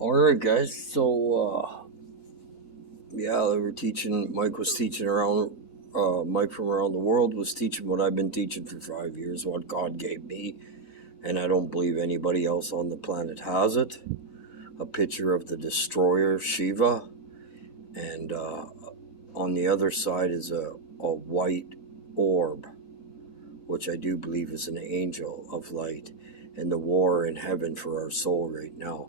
All right, guys. They were teaching. Mike was teaching around. Mike from around the world was teaching what I've been teaching for 5 years, what God gave me, and I don't believe anybody else on the planet has it. A picture of the destroyer Shiva, and on the other side is a white orb, which I do believe is an angel of light, and the war in heaven for our soul right now.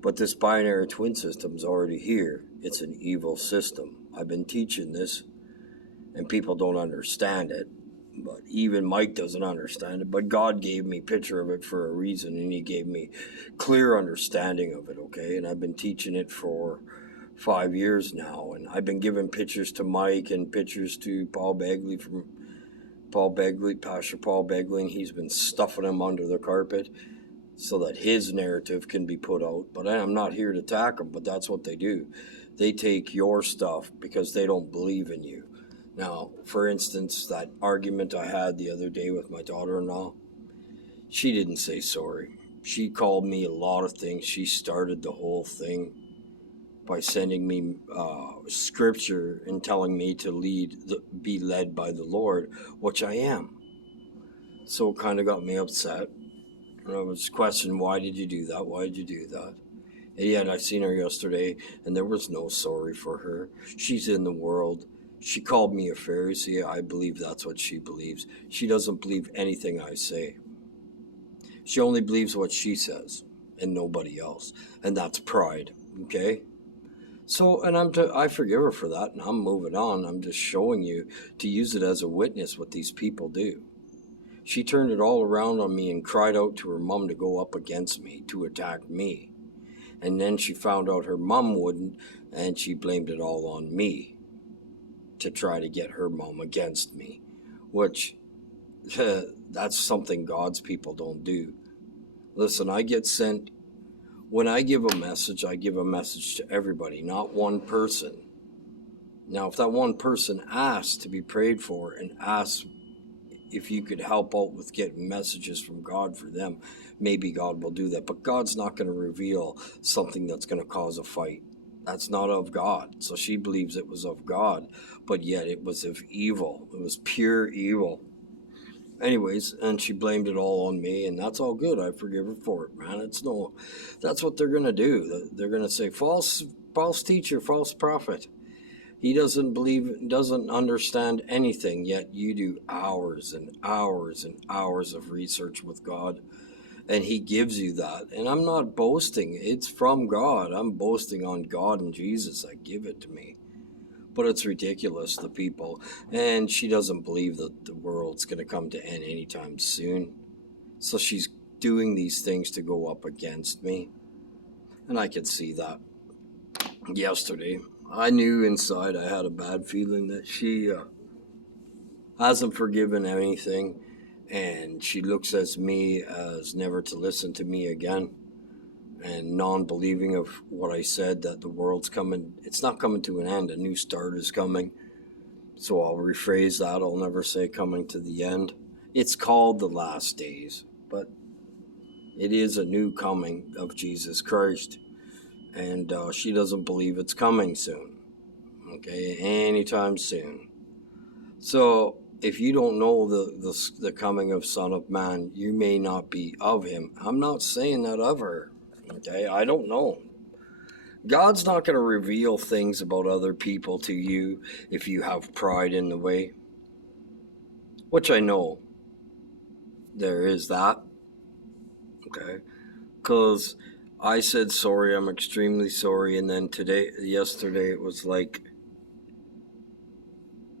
But this binary twin system's already here. It's an evil system. I've been teaching this, and people don't understand it. But even Mike doesn't understand it. But God gave me a picture of it for a reason, and He gave me clear understanding of it, okay? And I've been teaching it for 5 years now, and I've been giving pictures to Mike and pictures to Pastor Paul Begley, and he's been stuffing them under the carpet so that his narrative can be put out. But I'm not here to attack them, but that's what they do. They take your stuff because they don't believe in you. Now, for instance, that argument I had the other day with my daughter-in-law, she didn't say sorry. She called me a lot of things. She started the whole thing by sending me scripture and telling me to be led by the Lord, which I am. So it kind of got me upset. And I was questioning, why did you do that? Why did you do that? And yet I seen her yesterday, and there was no sorry for her. She's in the world. She called me a Pharisee. I believe that's what she believes. She doesn't believe anything I say. She only believes what she says and nobody else. And that's pride, okay? So, and I forgive her for that, and I'm moving on. I'm just showing you to use it as a witness what these people do. She turned it all around on me and cried out to her mom to go up against me, to attack me. And then she found out her mom wouldn't, and she blamed it all on me to try to get her mom against me, which that's something God's people don't do. Listen, when I give a message, I give a message to everybody, not one person. Now, if that one person asks to be prayed for and asks if you could help out with getting messages from God for them, maybe God will do that. But God's not going to reveal something that's going to cause a fight. That's not of God. So she believes it was of God, but yet it was of evil. It was pure evil. Anyways, and she blamed it all on me, and that's all good. I forgive her for it, man. That's what they're going to do. They're going to say, false teacher, false prophet. He doesn't understand anything, yet you do hours and hours and hours of research with God, and He gives you that. And I'm not boasting. It's from God. I'm boasting on God and Jesus. I give it to me. But it's ridiculous, the people. And she doesn't believe that the world's going to come to end anytime soon. So she's doing these things to go up against me. And I could see that yesterday. I knew inside I had a bad feeling that she hasn't forgiven anything, and she looks at me as never to listen to me again, and non-believing of what I said, that the world's coming. It's not coming to an end. A new start is coming. So I'll rephrase that. I'll never say coming to the end. It's called the last days, but it is a new coming of Jesus Christ. And she doesn't believe it's coming soon. Okay, anytime soon. So if you don't know the coming of Son of Man, you may not be of Him. I'm not saying that of her. Okay, I don't know. God's not going to reveal things about other people to you if you have pride in the way. Which I know there is that. Okay, because I said sorry, I'm extremely sorry, and then yesterday it was like,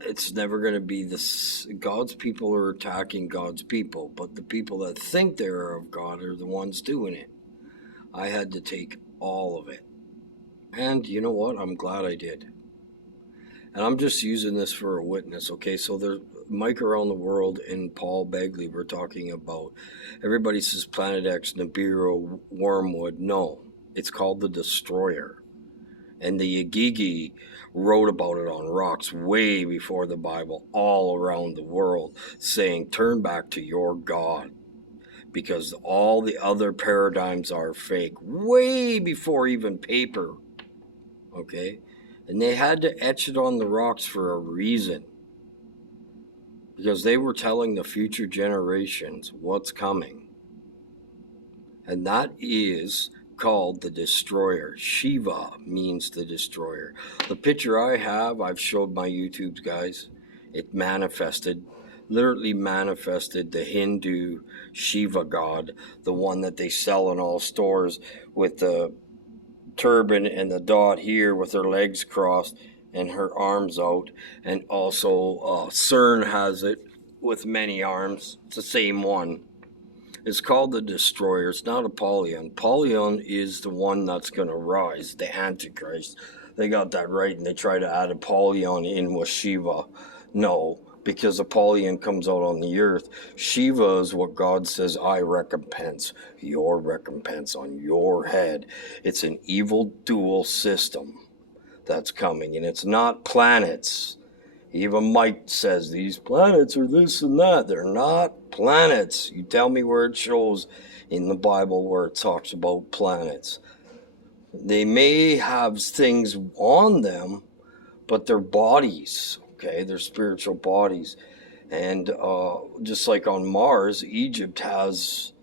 it's never going to be this. God's people are attacking God's people, but the people that think they're of God are the ones doing it. I had to take all of it. And you know what? I'm glad I did. And I'm just using this for a witness, okay? So there's Mike around the world and Paul Begley were talking about. Everybody says Planet X, Nibiru, Wormwood. No, it's called the Destroyer. And the Igigi wrote about it on rocks way before the Bible, all around the world, saying, turn back to your God. because all the other paradigms are fake, way before even paper, okay? And they had to etch it on the rocks for a reason, because they were telling the future generations what's coming. And that is called the destroyer. Shiva means the destroyer. The picture I have, I've showed my YouTube guys. It literally manifested the Hindu Shiva god, the one that they sell in all stores with the turban and the dot here with her legs crossed and her arms out. And also CERN has it with many arms. It's the same one. It's called the Destroyer. It's not Apollyon. Apollyon is the one that's going to rise, the Antichrist. They got that right, and they try to add Apollyon in with Shiva. No, because Apollyon comes out on the earth. Shiva is what God says, I recompense your recompense on your head. It's an evil dual system that's coming, and it's not planets. Even Mike says these planets are this and that. They're not planets. You tell me where it shows in the Bible where it talks about planets. They may have things on them, but they're bodies, okay? They're spiritual bodies. And just like on Mars, Egypt has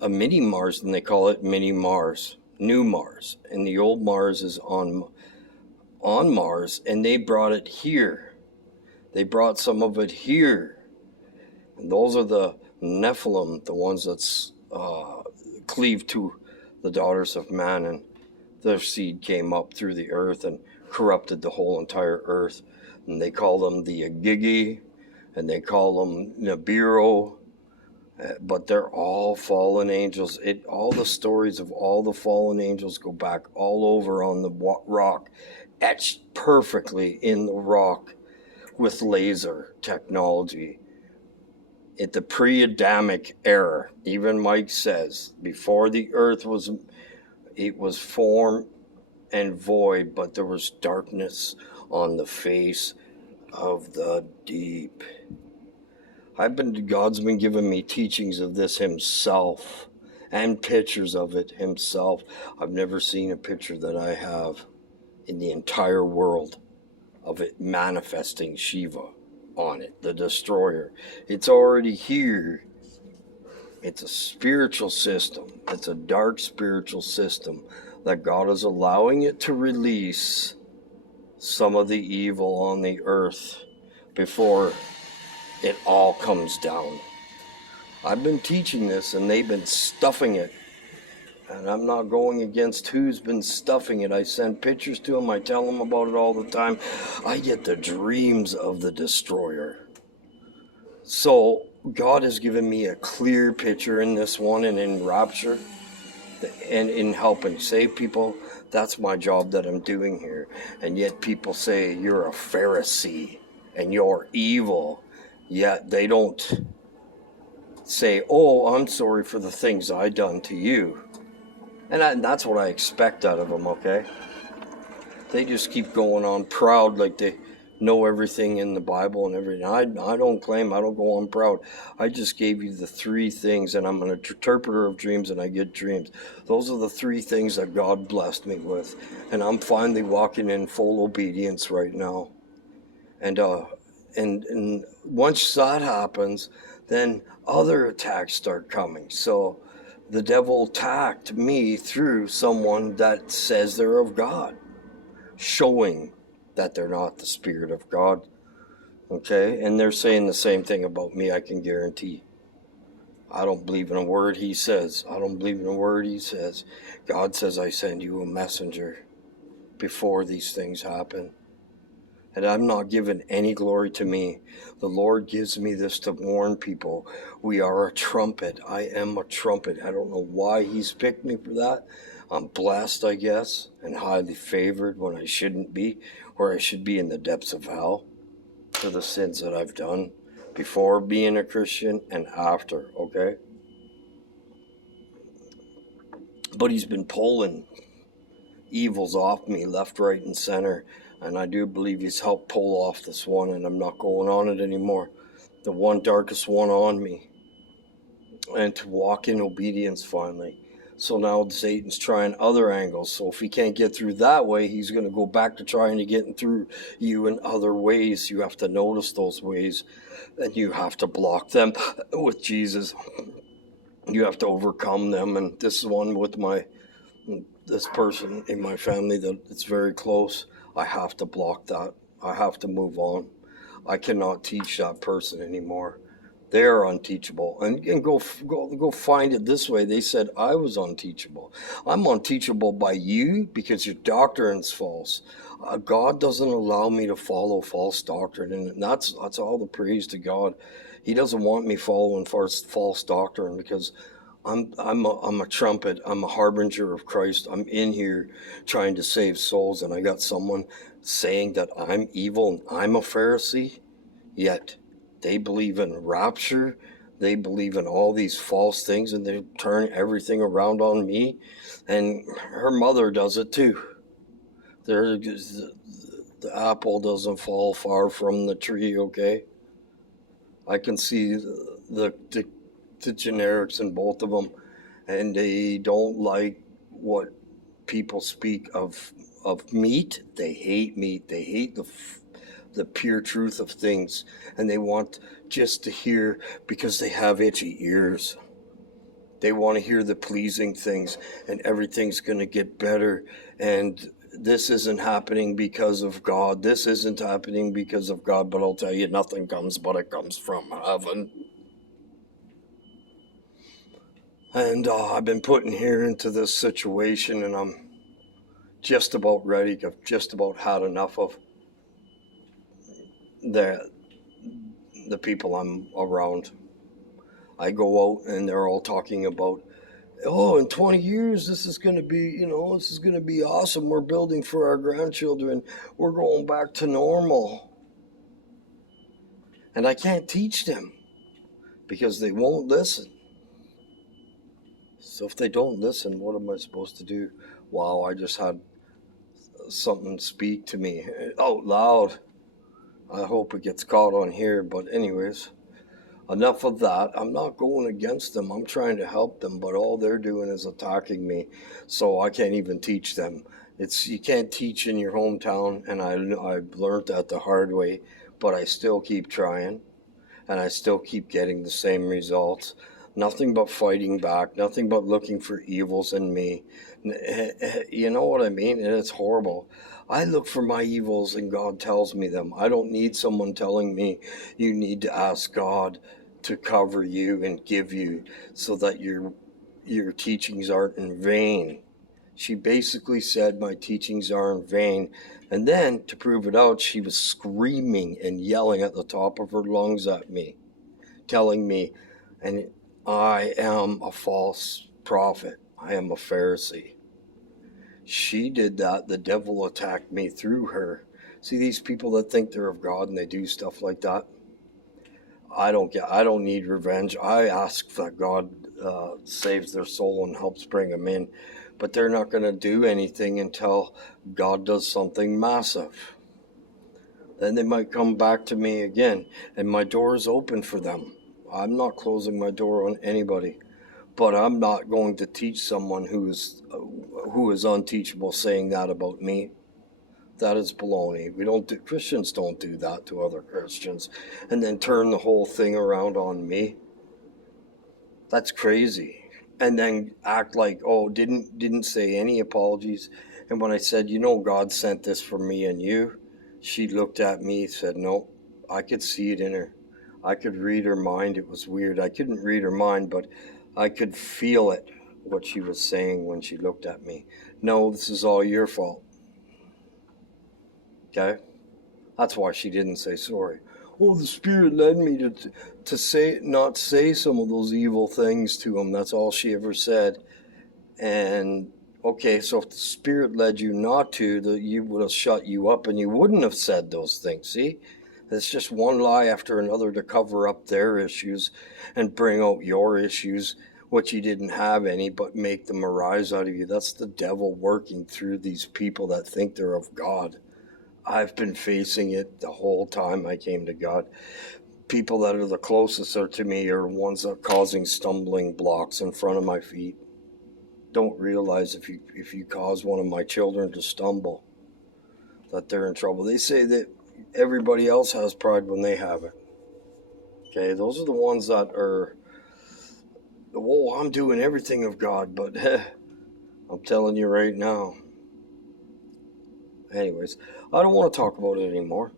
a mini Mars, and they call it mini Mars, new Mars. And the old Mars is on Mars, and they brought it here. They brought some of it here. And those are the Nephilim, the ones that's cleaved to the daughters of man, and their seed came up through the earth and corrupted the whole entire earth. And they call them the Agigi, and they call them Nibiru, but they're all fallen angels. All the stories of all the fallen angels go back all over on the rock, etched perfectly in the rock, with laser technology. At the pre-Adamic era, even Mike says, before the earth was form and void, but there was darkness on the face of the deep. God's been giving me teachings of this himself and pictures of it himself. I've never seen a picture that I have in the entire world of it manifesting Shiva on it, the destroyer. It's already here. It's a spiritual system. It's a dark spiritual system that God is allowing it to release some of the evil on the earth before it all comes down. I've been teaching this, and they've been stuffing it. And I'm not going against who's been stuffing it. I send pictures to them. I tell them about it all the time. I get the dreams of the destroyer. So God has given me a clear picture in this one and in Rapture and in helping save people. That's my job that I'm doing here. And yet people say you're a Pharisee and you're evil. Yet they don't say, oh, I'm sorry for the things I done to you. And that's what I expect out of them, okay? They just keep going on proud like they know everything in the Bible and everything. I don't claim, I don't go on proud. I just gave you the three things, and I'm an interpreter of dreams, and I get dreams. Those are the three things that God blessed me with. And I'm finally walking in full obedience right now. And once that happens, then other attacks start coming. So the devil attacked me through someone that says they're of God, showing that they're not the Spirit of God. Okay? And they're saying the same thing about me, I can guarantee. I don't believe in a word he says. I don't believe in a word he says. God says I send you a messenger before these things happen. And I'm not giving any glory to me. The Lord gives me this to warn people. We are a trumpet. I am a trumpet. I don't know why he's picked me for that. I'm blessed, I guess, and highly favored when I shouldn't be, or I should be in the depths of hell for the sins that I've done before being a Christian and after, okay? But he's been pulling evils off me left, right, and center. And I do believe he's helped pull off this one, and I'm not going on it anymore. The one darkest one on me. and to walk in obedience finally. So now Satan's trying other angles. So if he can't get through that way, he's going to go back to trying to get through you in other ways. You have to notice those ways, and you have to block them with Jesus. You have to overcome them. And this is one with this person in my family that it's very close. I have to block that. I have to move on. I cannot teach that person anymore. They're unteachable. And go find it this way. They said I was unteachable. I'm unteachable by you because your doctrine's false. God doesn't allow me to follow false doctrine, and that's all the praise to God. He doesn't want me following false doctrine because I'm a trumpet. I'm a harbinger of Christ. I'm in here trying to save souls, and I got someone saying that I'm evil and I'm a Pharisee, yet they believe in rapture. They believe in all these false things, and they turn everything around on me. And her mother does it too. The apple doesn't fall far from the tree, okay? I can see the generics in both of them, and they don't like what people speak of meat. They hate meat. They hate the pure truth of things, and they want just to hear because they have itchy ears. They want to hear the pleasing things, and everything's going to get better, and this isn't happening because of God. This isn't happening because of God, but I'll tell you, nothing comes but it comes from heaven. And I've been put in here into this situation, and I'm just about ready. I've just about had enough of the people I'm around. I go out and they're all talking about, oh, in 20 years, this is going to be, this is going to be awesome. We're building for our grandchildren. We're going back to normal. And I can't teach them because they won't listen. So if they don't listen, what am I supposed to do? Wow, I just had something speak to me out loud. I hope it gets caught on here, but anyways, enough of that. I'm not going against them. I'm trying to help them, but all they're doing is attacking me, so I can't even teach them. You can't teach in your hometown, and I've learned that the hard way, but I still keep trying, and I still keep getting the same results. Nothing but fighting back, nothing but looking for evils in me. You know what I mean? And it's horrible. I look for my evils and God tells me them. I don't need someone telling me you need to ask God to cover you and give you so that your teachings aren't in vain. She basically said my teachings are in vain. And then to prove it out, she was screaming and yelling at the top of her lungs at me, telling me, and I am a false prophet. I am a Pharisee. She did that. The devil attacked me through her. See these people that think they're of God and they do stuff like that? I don't need revenge. I ask that God saves their soul and helps bring them in. But they're not going to do anything until God does something massive. Then they might come back to me again, and my door is open for them. I'm not closing my door on anybody, but I'm not going to teach someone who is unteachable saying that about me. That is baloney. Christians don't do that to other Christians and then turn the whole thing around on me. That's crazy. And then act like, oh, didn't say any apologies. And when I said, God sent this for me and you, she looked at me, said, no, I could see it in her. I could read her mind. It was weird. I couldn't read her mind, but I could feel it, what she was saying when she looked at me. No, this is all your fault. Okay? That's why she didn't say sorry. Oh, the Spirit led me to not say some of those evil things to him. That's all she ever said. And okay, so if the Spirit led you not to, you would have shut you up and you wouldn't have said those things. See? It's just one lie after another to cover up their issues and bring out your issues, which you didn't have any, but make them arise out of you. That's the devil working through these people that think they're of God. I've been facing it the whole time I came to God. people that are the closest to me are ones that are causing stumbling blocks in front of my feet. Don't realize if you cause one of my children to stumble, that they're in trouble. They say that everybody else has pride when they have it. Okay, those are the ones that are, oh, I'm doing everything of God, but I'm telling you right now. Anyways, I don't want to talk about it anymore.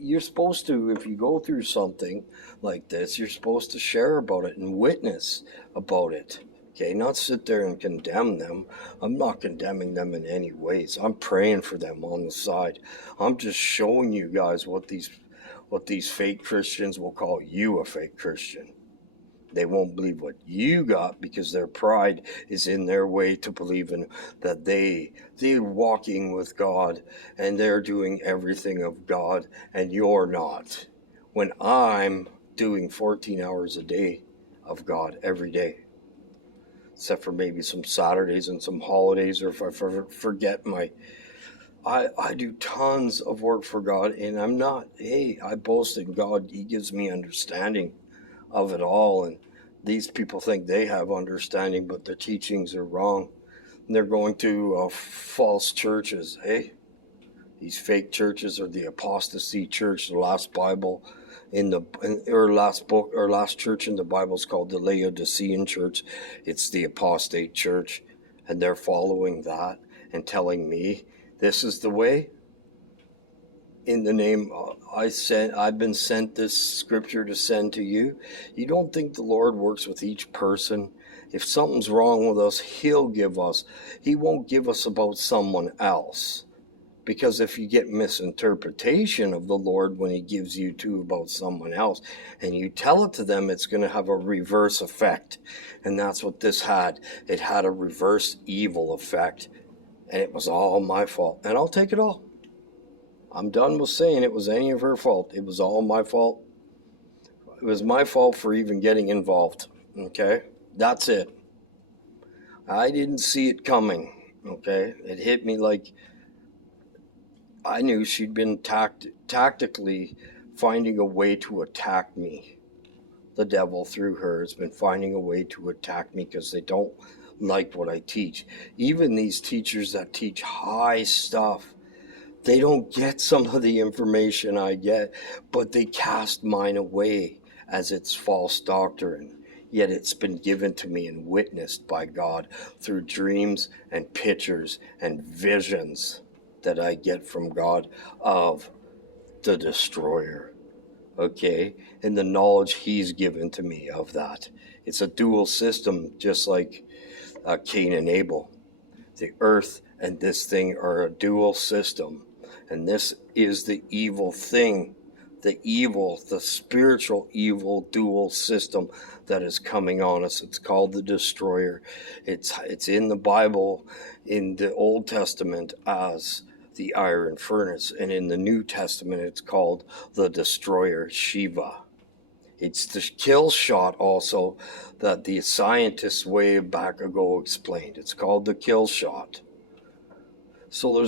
You're supposed to, if you go through something like this, you're supposed to share about it and witness about it. Okay, not sit there and condemn them. I'm not condemning them in any ways. I'm praying for them on the side. I'm just showing you guys what these fake Christians will call you a fake Christian. They won't believe what you got because their pride is in their way to believing that they're walking with God and they're doing everything of God and you're not. When I'm doing 14 hours a day of God every day, except for maybe some Saturdays and some holidays, or if I forget I do tons of work for God, and I boast in God. He gives me understanding of it all, and these people think they have understanding, but their teachings are wrong. And they're going to false churches. These fake churches are the apostasy church. The last Bible last church in the Bible is called the Laodicean church. It's the apostate church, and they're following that and telling me this is the way. In the name, I've been sent this scripture to send to you. You don't think the Lord works with each person? If something's wrong with us, He'll give us. He won't give us about someone else. Because if you get misinterpretation of the Lord when He gives you to about someone else, and you tell it to them, it's going to have a reverse effect. And that's what this had. It had a reverse evil effect. And it was all my fault. And I'll take it all. I'm done with saying it was any of her fault. It was all my fault. It was my fault for even getting involved. Okay? That's it. I didn't see it coming. Okay? It hit me like I knew she'd been tactically finding a way to attack me. The devil, through her, has been finding a way to attack me because they don't like what I teach. Even these teachers that teach high stuff, they don't get some of the information I get, but they cast mine away as it's false doctrine. Yet it's been given to me and witnessed by God through dreams and pictures and visions that I get from God of the destroyer. Okay? And the knowledge He's given to me of that. It's a dual system, just like Cain and Abel. The earth and this thing are a dual system. And this is the evil thing, the spiritual evil dual system that is coming on us. It's called the destroyer. It's in the Bible, in the Old Testament, as the iron furnace. And in the New Testament, it's called the destroyer, Shiva. It's the kill shot also that the scientists way back ago explained. It's called the kill shot. So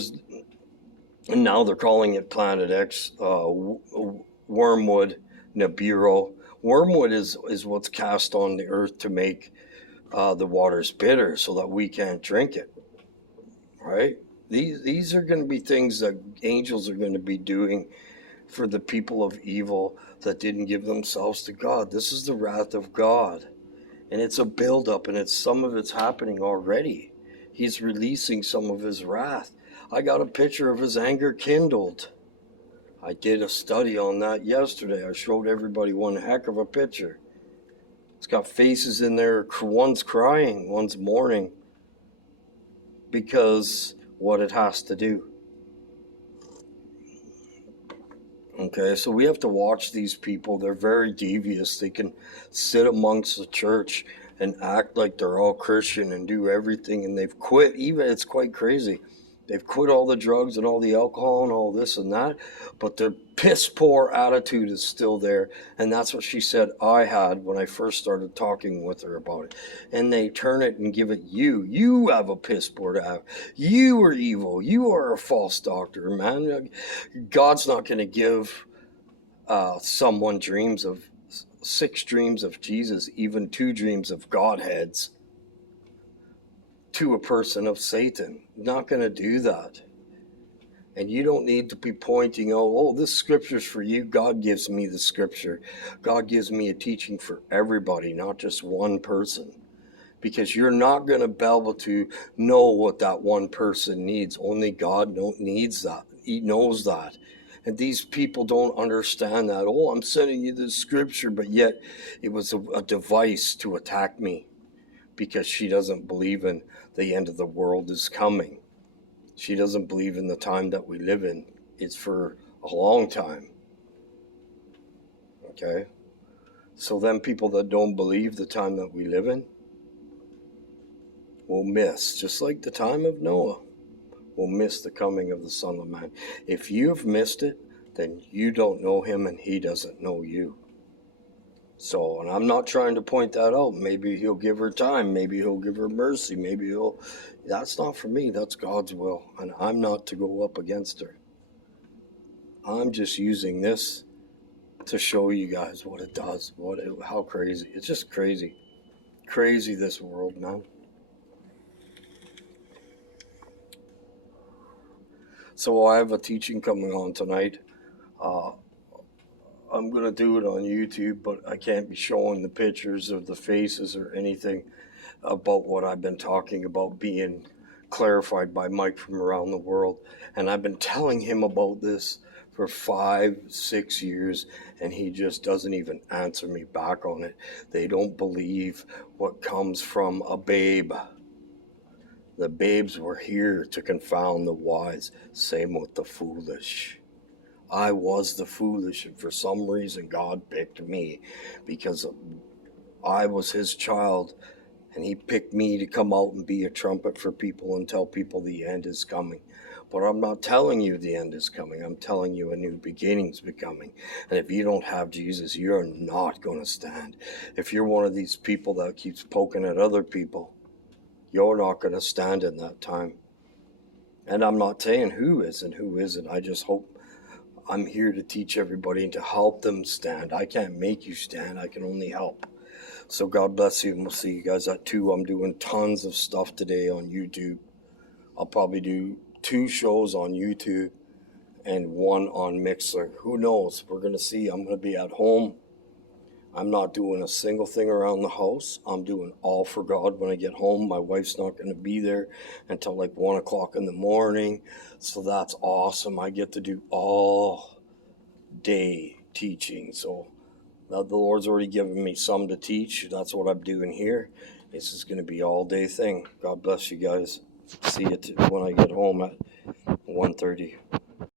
and now they're calling it Planet X, wormwood, Nibiru. Wormwood is what's cast on the earth to make the waters bitter so that we can't drink it, right? These are going to be things that angels are going to be doing for the people of evil that didn't give themselves to God. This is the wrath of God, and it's a buildup, and some of it's happening already. He's releasing some of His wrath. I got a picture of His anger kindled. I did a study on that yesterday. I showed everybody one heck of a picture. It's got faces in there. One's crying, one's mourning because what it has to do. Okay, so we have to watch these people. They're very devious. They can sit amongst the church and act like they're all Christian and do everything, and they've quit. Even it's quite crazy. They've quit all the drugs and all the alcohol and all this and that, but their piss poor attitude is still there. And that's what she said I had when I first started talking with her about it. And they turn it and give it you. You have a piss poor attitude. You are evil. You are a false doctor, man. God's not going to give someone dreams of 6 dreams of Jesus, even 2 dreams of Godheads, to a person of Satan. Not going to do that. And you don't need to be pointing, oh, this scripture's for you. God gives me the scripture. God gives me a teaching for everybody, not just one person. Because you're not going to be able to know what that one person needs. Only God needs that. He knows that. And these people don't understand that. Oh, I'm sending you the scripture, but yet it was a device to attack me because she doesn't believe in the end of the world is coming. She doesn't believe in the time that we live in. It's for a long time. Okay? So then people that don't believe the time that we live in will miss, just like the time of Noah, will miss the coming of the Son of Man. If you've missed it, then you don't know him and he doesn't know you. So, and I'm not trying to point that out. Maybe he'll give her time. Maybe he'll give her mercy. That's not for me. That's God's will. And I'm not to go up against her. I'm just using this to show you guys what it does. How crazy. It's just crazy. Crazy, this world now. So I have a teaching coming on tonight. I'm going to do it on YouTube, but I can't be showing the pictures of the faces or anything about what I've been talking about being clarified by Mike from around the world. And I've been telling him about this for 5-6 years, and he just doesn't even answer me back on it. They don't believe what comes from a babe. The babes were here to confound the wise. Same with the foolish. I was the foolish, and for some reason God picked me because I was his child, and he picked me to come out and be a trumpet for people and tell people the end is coming. But I'm not telling you the end is coming. I'm telling you a new beginning's becoming. And if you don't have Jesus, you're not going to stand. If you're one of these people that keeps poking at other people, you're not going to stand in that time. And I'm not saying who is and who isn't. I just hope I'm here to teach everybody and to help them stand. I can't make you stand. I can only help. So God bless you, and we'll see you guys at 2. I'm doing tons of stuff today on YouTube. I'll probably do 2 shows on YouTube and 1 on Mixler. Who knows? We're going to see. I'm going to be at home. I'm not doing a single thing around the house. I'm doing all for God when I get home. My wife's not going to be there until like 1 o'clock in the morning. So that's awesome. I get to do all day teaching. So the Lord's already given me some to teach. That's what I'm doing here. This is going to be all day thing. God bless you guys. See you when I get home at 1:30.